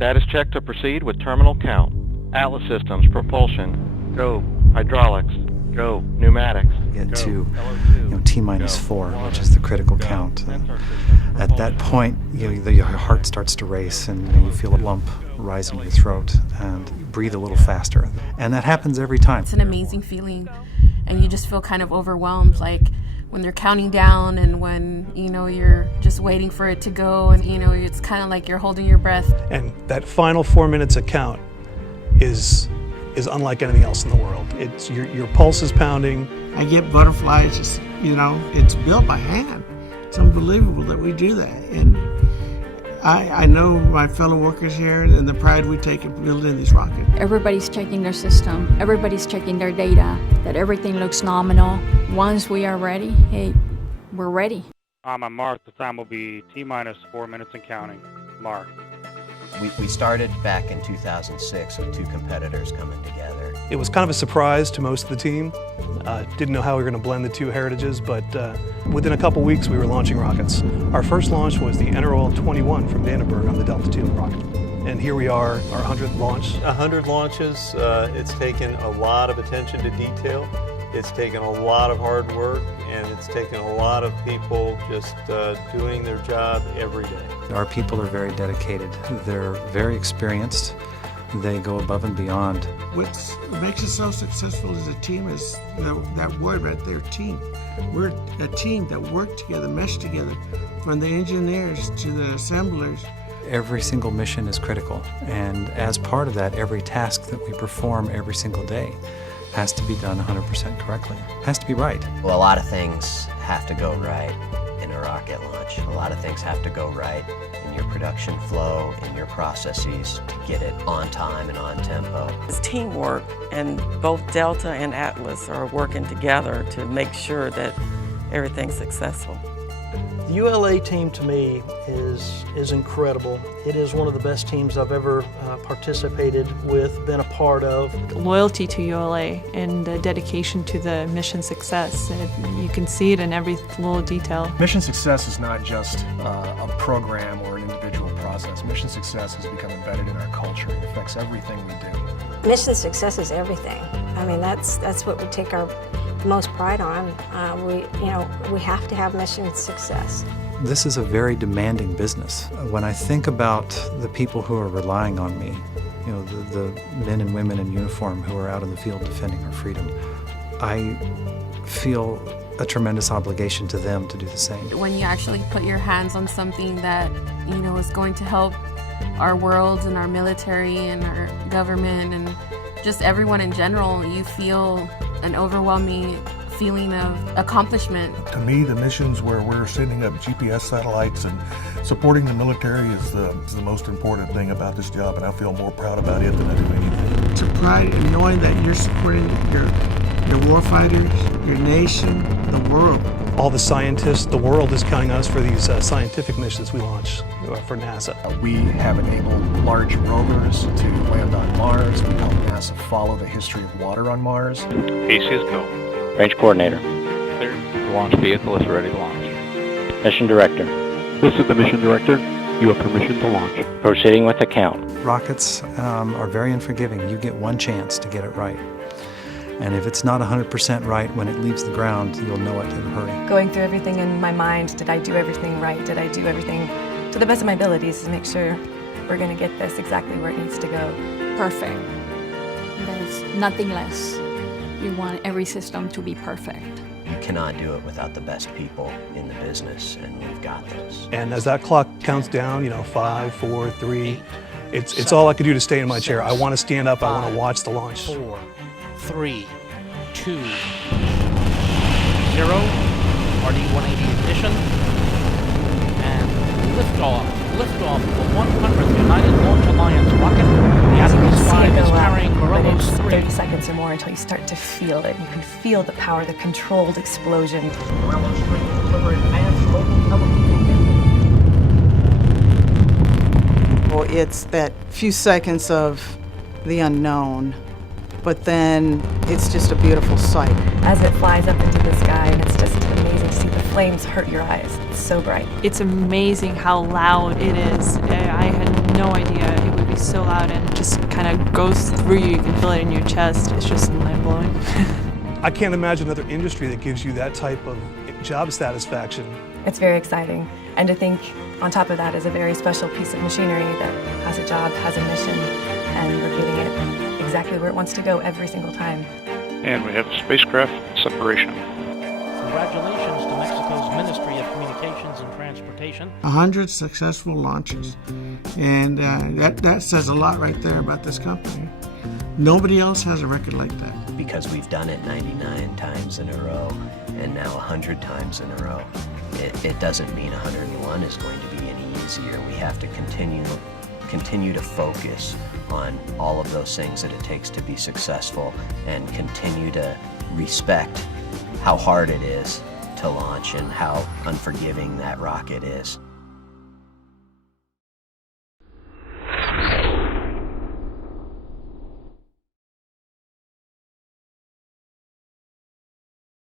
Status check to proceed with terminal count. Atlas Systems, propulsion, go. Hydraulics, go. Pneumatics, get go. to LO2, T-4, go. which is the critical Go. count. Sensor system, At that point, your heart starts to race and you feel a lump rise in your throat and you breathe a little faster. And that happens every time. It's an amazing feeling, and you just feel kind of overwhelmed, like when they're counting down and when, you're just waiting for it to go, and, it's kind of like you're holding your breath. And that final 4 minutes of count is unlike anything else in the world. It's your pulse is pounding. I get butterflies, it's built by hand. It's unbelievable that we do that. And I know my fellow workers here and the pride we take in building these rockets. Everybody's checking their system. Everybody's checking their data, that everything looks nominal. Once we are ready, hey, we're ready. On Mark, the time will be T-minus 4 minutes and counting. Mark. We started back in 2006 with two competitors coming together. It was kind of a surprise to most of the team. Didn't know how we were going to blend the two heritages, but within a couple weeks we were launching rockets. Our first launch was the Enerol 21 from Vandenberg on the Delta II rocket. And here we are, our 100th launch. 100 launches, it's taken a lot of attention to detail. It's taken a lot of hard work, and it's taken a lot of people just doing their job every day. Our people are very dedicated. They're very experienced. They go above and beyond. What makes us so successful as a team is that word right there, team. We're a team that work together, mesh together, from the engineers to the assemblers. Every single mission is critical, and as part of that, every task that we perform every single day has to be done 100% correctly. Has to be right. Well, a lot of things have to go right in a rocket launch. A lot of things have to go right in your production flow, in your processes to get it on time and on tempo. It's teamwork, and both Delta and Atlas are working together to make sure that everything's successful. The ULA team to me is incredible. It is one of the best teams I've ever participated with, been a part of. Loyalty to ULA and the dedication to the mission success. You can see it in every little detail. Mission success is not just a program or an individual process. Mission success has become embedded in our culture. It affects everything we do. Mission success is everything. I mean, that's what we take our most pride on. We have to have mission success. This is a very demanding business. When I think about the people who are relying on me, the men and women in uniform who are out in the field defending our freedom, I feel a tremendous obligation to them to do the same. When you actually put your hands on something that, is going to help our world and our military and our government and just everyone in general, you feel an overwhelming feeling of accomplishment. To me, the missions where we're sending up GPS satellites and supporting the military is the most important thing about this job, and I feel more proud about it than I do anything. To pride in knowing that you're supporting your warfighters, your nation, the world. All the scientists, the world is counting on us for these scientific missions we launch for NASA. We have enabled large rovers to land on Mars. We help NASA follow the history of water on Mars. ACS go. Range coordinator. Clear. The launch vehicle is ready to launch. Mission director. This is the mission director. You have permission to launch. Proceeding with the count. Rockets are very unforgiving. You get one chance to get it right. And if it's not 100% right when it leaves the ground, you'll know it in a hurry. Going through everything in my mind, did I do everything right? Did I do everything to the best of my abilities to make sure we're going to get this exactly where it needs to go? Perfect. There's nothing less. You want every system to be perfect. You cannot do it without the best people in the business, and we've got those. And as that clock counts down, 5, 4, 3, it's all I can do to stay in my chair. I want to stand up, I want to watch the launch. 4, 3, 2, 0. RD-180 ignition. And liftoff. Liftoff of the 100th United Launch Alliance rocket. The Atlas V is carrying Morelos 3. 30 seconds or more until you start to feel it. You can feel the power, the controlled explosion. Morelos 3 will deliver advanced local telecommunications. Well, it's that few seconds of the unknown, but then it's just a beautiful sight. As it flies up into the sky, and it's just amazing to see the flames hurt your eyes. It's so bright. It's amazing how loud it is. I had no idea it would be out and just kind of goes through you. You can feel it in your chest. It's just mind-blowing. I can't imagine another industry that gives you that type of job satisfaction. It's very exciting. And to think on top of that is a very special piece of machinery that has a job, has a mission, and we're getting it exactly where it wants to go every single time. And we have spacecraft separation. Congratulations to Mexico's Ministry of Communications and Transportation. 100 successful launches. And that says a lot right there about this company. Nobody else has a record like that. Because we've done it 99 times in a row and now 100 times in a row. It doesn't mean 101 is going to be any easier. We have to continue to focus on all of those things that it takes to be successful and continue to respect how hard it is to launch and how unforgiving that rocket is.